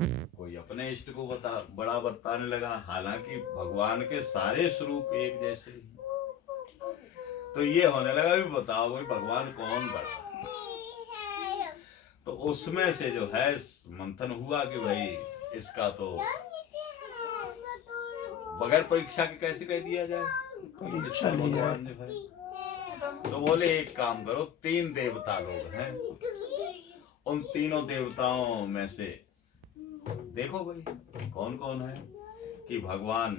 कोई अपने इष्ट को बड़ा बताने लगा, हालांकि भगवान के सारे स्वरूप एक जैसे ही। तो ये होने लगा भी बताओ भाई भगवान कौन बड़ा है। तो उसमें से जो है मंथन हुआ कि भाई इसका तो बगैर परीक्षा के कैसे कह दिया जाए, परीक्षा ली जाए। भगवान जो है तो बोले एक काम करो, 3 देवता लोग हैं, उन तीनों देवताओं में से देखो भाई कौन कौन है। कि भगवान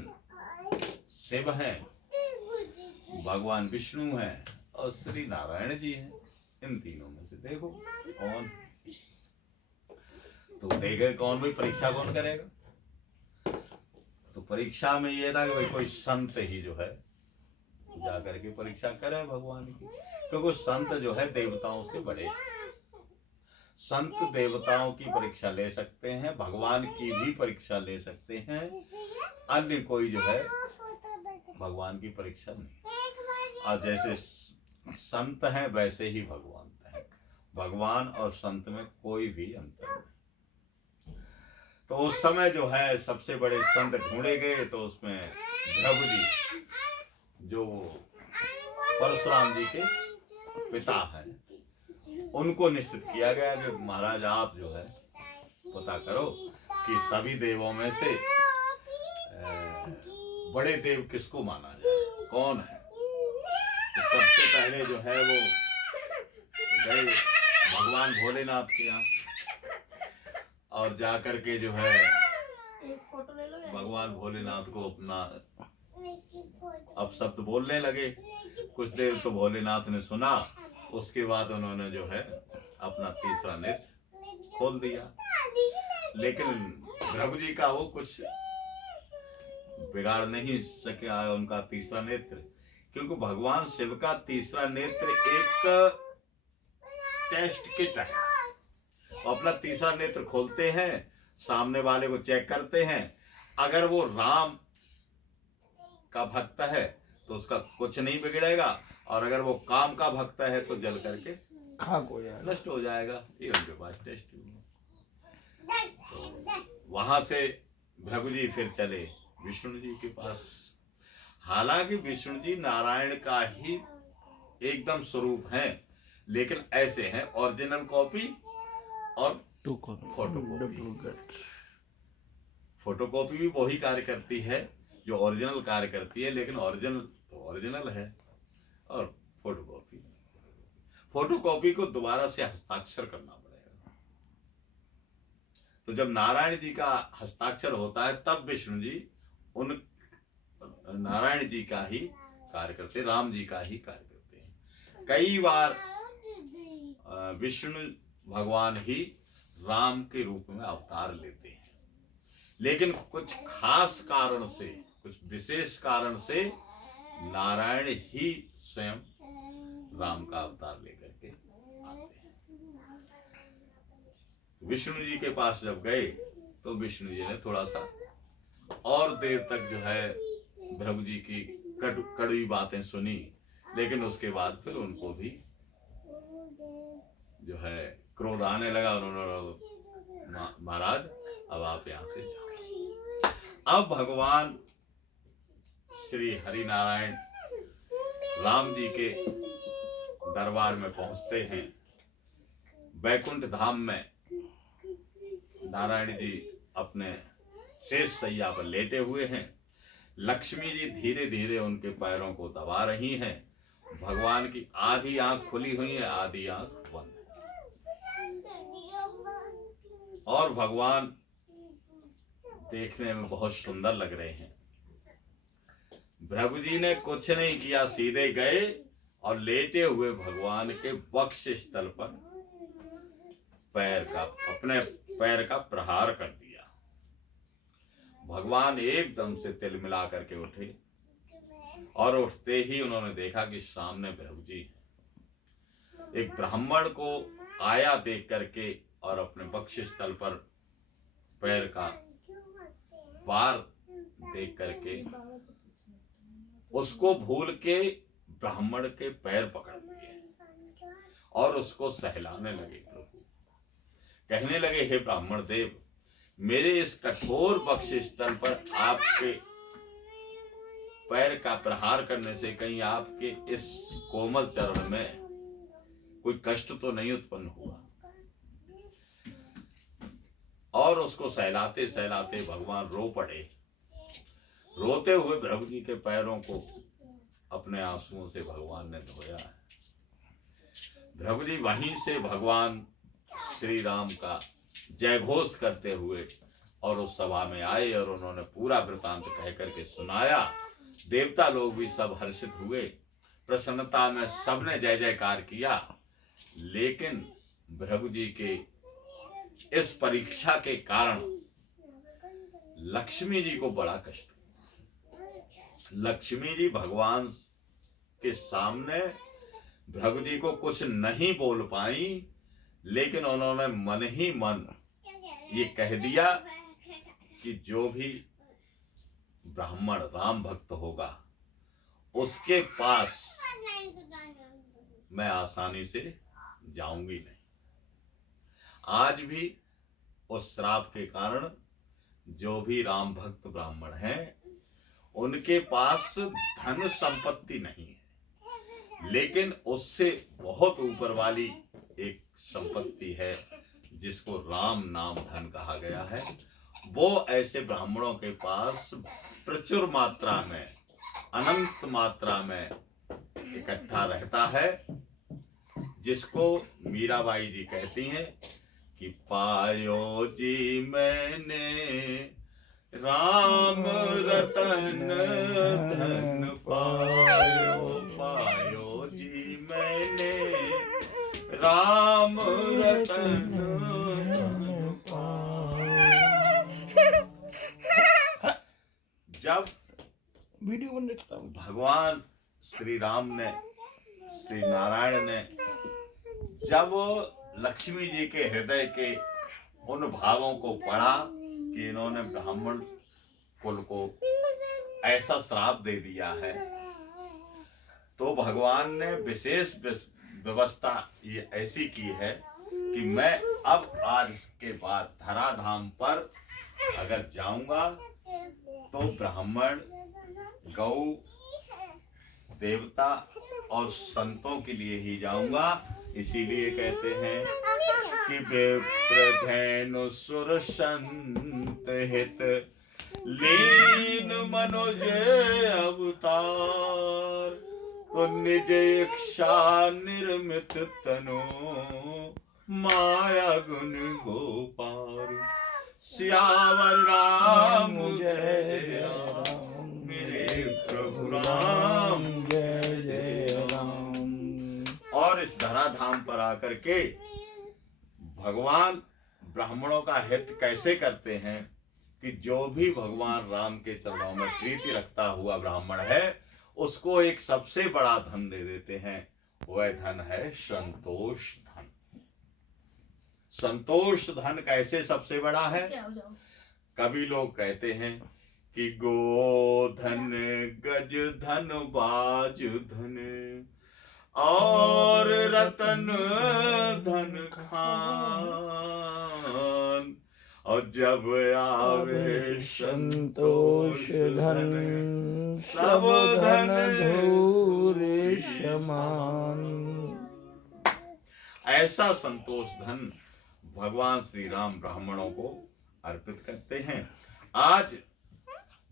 शिव हैं, भगवान विष्णु हैं और श्री नारायण जी हैं। इन तीनों में से देखो कौन। तो देखे कौन भाई, परीक्षा कौन करेगा। तो परीक्षा में ये था कि भाई कोई संत ही जो है जाकर के परीक्षा करे भगवान की, क्योंकि संत जो है देवताओं से बड़े हैं। संत देवताओं की परीक्षा ले सकते हैं, भगवान की भी परीक्षा ले सकते हैं, अन्य कोई जो है भगवान की परीक्षा नहीं। और जैसे संत हैं वैसे ही भगवान है। भगवान और संत में कोई भी अंतर नहीं। तो उस समय जो है सबसे बड़े संत ढूंढे गए, तो उसमें प्रभु जी जो परशुराम जी के पिता हैं, उनको निश्चित किया गया कि महाराज आप जो है पता करो कि सभी देवों में से बड़े देव किसको माना जाए, कौन है। तो सबसे पहले जो है वो गए भगवान भोलेनाथ के यहाँ और जाकर के जो है भगवान भोलेनाथ को अपना अब शब्द बोलने लगे। कुछ देर तो भोलेनाथ ने सुना, उसके बाद उन्होंने जो है अपना तीसरा नेत्र खोल दिया। लेकिन प्रभु जी का वो कुछ बिगाड़ नहीं सका उनका तीसरा नेत्र, क्योंकि भगवान शिव का तीसरा नेत्र एक टेस्ट किट है। अपना तीसरा नेत्र खोलते हैं, सामने वाले को चेक करते हैं, अगर वो राम का भक्त है तो उसका कुछ नहीं बिगड़ेगा, और अगर वो काम का भक्त है तो जल करके खाक हो जाएगा, नष्ट हो जाएगा। ये उनके पास टेस्ट। तो वहां से भृगु जी फिर चले विष्णु जी के पास। हालांकि विष्णु जी नारायण का ही एकदम स्वरूप हैं, लेकिन ऐसे हैं ओरिजिनल कॉपी और फोटोकॉपी। फोटोकॉपी भी वही कार्य करती है जो ओरिजिनल कार्य करती है, लेकिन ओरिजिनल तो ओरिजिनल है और फोटोकॉपी को दोबारा से हस्ताक्षर करना पड़ेगा। तो जब नारायण जी का हस्ताक्षर होता है तब विष्णु जी उन नारायण जी का ही कार्य करते, राम जी का ही कार्य करते हैं। कई बार विष्णु भगवान ही राम के रूप में अवतार लेते हैं, लेकिन कुछ खास कारण से, कुछ विशेष कारण से नारायण ही स्वयं राम का अवतार लेकर के आते हैं। विष्णु जी के पास जब गए तो विष्णु जी ने थोड़ा सा और देर तक जो है भृगु जी की कड़वी बातें सुनी, लेकिन उसके बाद फिर उनको भी जो है क्रोध आने लगा। उन्होंने महाराज अब आप यहाँ से जाओ। अब भगवान श्री हरि नारायण राम जी के दरबार में पहुंचते हैं। वैकुंठ धाम में नारायण जी अपने शेष सैया पर लेटे हुए हैं। लक्ष्मी जी धीरे धीरे उनके पैरों को दबा रही हैं। भगवान की आधी आंख खुली हुई है, आधी आंख बंद है, और भगवान देखने में बहुत सुंदर लग रहे हैं। भृगु जी ने कुछ नहीं किया, सीधे गए और लेटे हुए भगवान के वक्ष स्थल पर अपने पैर का प्रहार कर दिया। भगवान एकदम से तिलमिला करके उठे और उठते ही उन्होंने देखा कि सामने भृगु जी एक ब्राह्मण को आया देख करके और अपने वक्ष स्थल पर पैर का वार देख करके उसको भूल के ब्राह्मण के पैर पकड़ लिए और उसको सहलाने लगे। प्रभु कहने लगे, हे ब्राह्मण देव, मेरे इस कठोर बक्ष स्थल पर आपके पैर का प्रहार करने से कहीं आपके इस कोमल चरण में कोई कष्ट तो नहीं उत्पन्न हुआ। और उसको सहलाते सहलाते भगवान रो पड़े। रोते हुए भृगु जी के पैरों को अपने आंसुओं से भगवान ने धोया है। भृगु जी वहीं से भगवान श्री राम का जय घोष करते हुए और उस सभा में आए और उन्होंने पूरा वृतांत कह करके सुनाया। देवता लोग भी सब हर्षित हुए, प्रसन्नता में सबने जय जयकार किया। लेकिन भृगु जी के इस परीक्षा के कारण लक्ष्मी जी को बड़ा कष्ट हुआ। लक्ष्मी जी भगवान के सामने भृगु जी को कुछ नहीं बोल पाई, लेकिन उन्होंने मन ही मन ये कह दिया कि जो भी ब्राह्मण राम भक्त होगा उसके पास मैं आसानी से जाऊंगी नहीं। आज भी उस श्राप के कारण जो भी राम भक्त ब्राह्मण हैं उनके पास धन संपत्ति नहीं है, लेकिन उससे बहुत ऊपर वाली एक संपत्ति है जिसको राम नाम धन कहा गया है। वो ऐसे ब्राह्मणों के पास प्रचुर मात्रा में, अनंत मात्रा में इकट्ठा रहता है, जिसको मीराबाई जी कहती हैं कि पायो जी मैंने राम रतन धन पायो, पायो जी मैंने राम रतन धन पायो। जब वीडियो बंद करता हूँ। भगवान श्री राम ने, श्री नारायण ने जब लक्ष्मी जी के हृदय के उन भावों को पढ़ा कि इन्होंने ब्राह्मण कुल को ऐसा श्राप दे दिया है, तो भगवान ने विशेष व्यवस्था ये ऐसी की है कि मैं अब आज के बाद धराधाम पर अगर जाऊंगा तो ब्राह्मण, गौ, देवता और संतों के लिए ही जाऊंगा। इसीलिए कहते हैं कि विप्रधेनु सुर संत हित लीन मनुज अवतार, तो निज इच्छा निर्मित तनु माया गुण गोपाल। सियावर राम जय राम, मेरे प्रभु राम जय जय राम। और इस धराधाम पर आकर के भगवान ब्राह्मणों का हित कैसे करते हैं कि जो भी भगवान राम के चरणों में प्रीति रखता हुआ ब्राह्मण है उसको एक सबसे बड़ा धन दे देते हैं। वह धन है संतोष धन। संतोष धन कैसे सबसे बड़ा है? कभी लोग कहते हैं कि गोधन, गज धन, बाज धन और रतन धन खान, और जब आवे संतोष धन सब धन धूरे समान। ऐसा संतोष धन भगवान श्री राम ब्राह्मणों को अर्पित करते हैं। आज